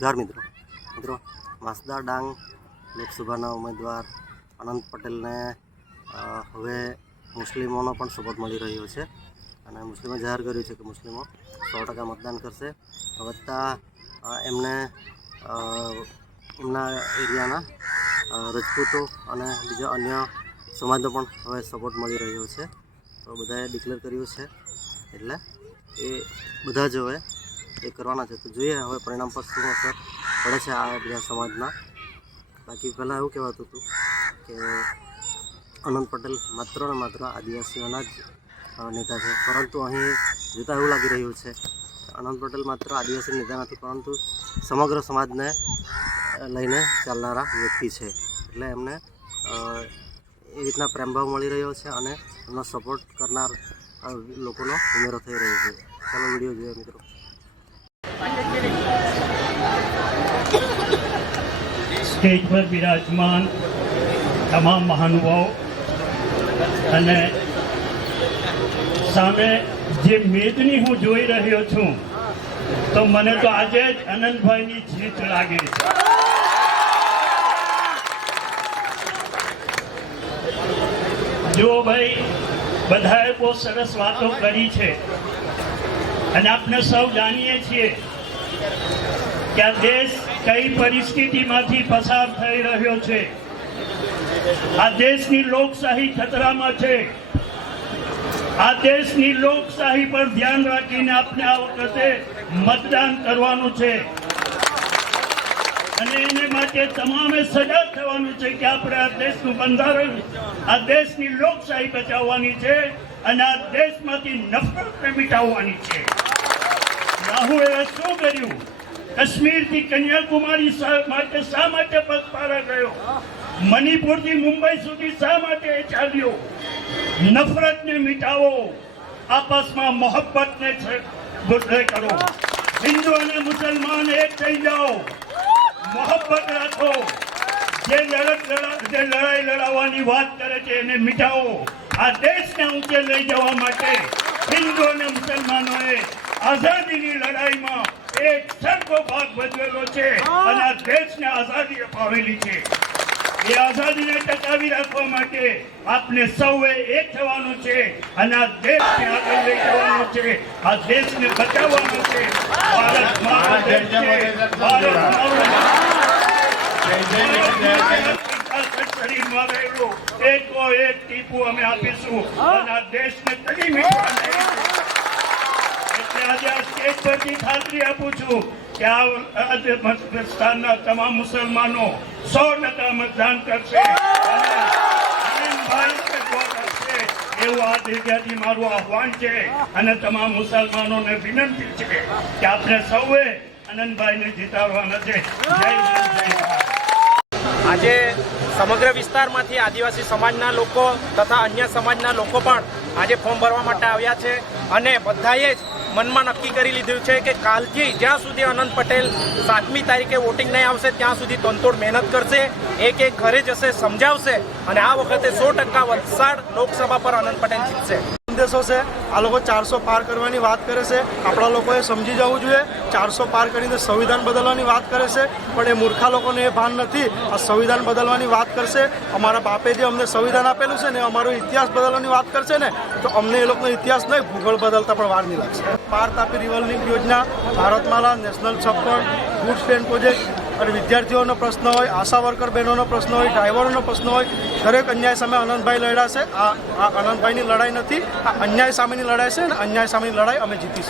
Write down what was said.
જોહાર મિત્રો માસદા ડાંગ લોકસભાના ઉમેદવાર અનંત પટેલને હવે મુસ્લિમોનો પણ સપોર્ટ મળી રહ્યો છે અને મુસ્લિમો જાહેર કર્યું છે કે મુસ્લિમો 100% મતદાન કરશે. વત્તા એમને એમના એરિયાના રજપૂતો અને બીજા અન્ય સમાજનો પણ હવે સપોર્ટ મળી રહ્યો છે. તો બધાએ ડિક્લેર કર્યું છે એટલે એ બધા જ હવે એ કરવાના છે. તો જોઈએ હવે પરિણામ પર શું અસર પડે છે આ બધા સમાજના. બાકી પહેલાં એવું કહેવાતું હતું કે અનંત પટેલ માત્ર ને માત્ર આદિવાસીઓના જ નેતા છે, પરંતુ અહીં જોતાં એવું લાગી રહ્યું છે કે અનંત પટેલ માત્ર આદિવાસી નેતા નથી, પરંતુ સમગ્ર સમાજને લઈને ચાલનારા વ્યક્તિ છે. એટલે એમને એ રીતના પ્રેમભાવ મળી રહ્યો છે અને એમનો સપોર્ટ કરનાર લોકોનો ઉમેરો થઈ રહ્યો છે. ચાલો વિડીયો જોઈએ મિત્રો. સ્ટેજ પર બિરાજમાન તમામ મહાનુભાવો અને સામે જે મેદની હું જોઈ રહ્યો છું, તો મને તો આજે જ અનંતભાઈની જીત લાગે છે. જો ભાઈ બધાએ બહુ સરસ વાતો કરી છે અને આપણે સૌ જાણીએ છીએ કે આ દેશ કઈ પરિસ્થિતિમાંથી પસાર થઈ રહ્યો છે. આ દેશની લોકશાહી ખતરામાં છે. આ દેશની લોકશાહી પર ધ્યાન રાખીને આપણે આ વખતે મતદાન કરવાનું છે અને એને માટે તમામે સજાગ થવાનું છે કે આપણે આ દેશનું બંધારણ, આ દેશની લોકશાહી બચાવવાની છે અને આ દેશમાંથી નફરતને મિટાવવાની છે. રાહુલે શું કર્યું? કાશ્મીરથી કન્યાકુમારી માટે શા માટે પગપાળા ગયો? મણિપુરથી મુંબઈ સુધી શા માટે ચાલ્યો? નફરતને મિટાવો, આપસમાં મોહબ્બતને કરો. હિન્દુ અને મુસલમાન એક થઈ જાઓ, મોહબ્બત રાખો. જે લડાઈ લડાવવાની વાત કરે છે એને મિટાવો. આ દેશને ઊંચે લઈ જવા માટે હિન્દુ અને મુસલમાનોએ આઝાદીની લડાઈમાં એક સરખો ભાગ ભજવેલો છે અને આ દેશને આઝાદી અપાવેલી છે. એ આઝાદીને ટકાવી રાખવા માટે આપણે સૌએ એક થવાનું છે અને આ દેશને આગળ લઈ જવાનો છે. આ દેશને બચાવવાનો છે. ભારત મારો દેશ છે. શરીરમાં રહેલું એકો એક ટીપું અમે આપીશું અને આ દેશને કદી મીઠવા નહીં. એટલે આજે આ સ્ટેજ પરથી ખાતરી આપું છું કે આ વિસ્તારના તમામ મુસલમાનો 100% મતદાન કરશે એવું આ જગ્યાથી મારું આહવાન છે અને તમામ મુસલમાનોને વિનંતી છે કે આપણે સૌએ આનંદભાઈને જીતાડવાના છે. જય હિન્દ, જય ભારત. આજે સમગ્ર વિસ્તારમાંથી આદિવાસી સમાજના લોકો તથા અન્ય સમાજના લોકો પણ આજે ફોર્મ ભરવા માટે આવ્યા છે અને બધાએ જ મનમાં નક્કી કરી લીધું છે કે કાલથી જ્યાં સુધી અનંત પટેલ 7મી તારીખે વોટિંગ નહીં આવશે ત્યાં સુધી તનતોડ મહેનત કરશે, એક ઘરે જશે, સમજાવશે અને આ વખતે 100% વલસાડ લોકસભા પર અનંત પટેલ જીતશે. સંદેશો છે આ લોકો 400 પાર કરવાની વાત કરે છે. આપણા લોકોએ સમજી જવું જોઈએ 400 પાર કરીને સંવિધાન બદલવાની વાત કરે છે, પણ એ મૂર્ખા લોકોને એ ભાન નથી. આ સંવિધાન બદલવાની વાત કરશે, અમારા બાપે જે અમને સંવિધાન આપેલું છે ને અમારો ઇતિહાસ બદલવાની વાત કરશે ને તો અમને એ લોકોનો ઇતિહાસ નહીં ભૂગોળ બદલતા પણ વાર નહીં લાગશે. પાર તાપી રિવરલિંક યોજના, ભારતમાલા, નેશનલ છપ્પન, ગુડ સ્ટેન્ડ પ્રોજેક્ટ અને વિદ્યાર્થીઓનો પ્રશ્ન હોય, આશા વર્કર બહેનોનો પ્રશ્ન હોય, ડ્રાઈવરોનો પ્રશ્ન હોય, દરેક અન્યાય સામે અનંતભાઈ લડ્યા છે. આ અનંતભાઈની લડાઈ નથી, આ અન્યાય સામેની લડાઈ છે અને અન્યાય સામેની લડાઈ અમે જીતીશું.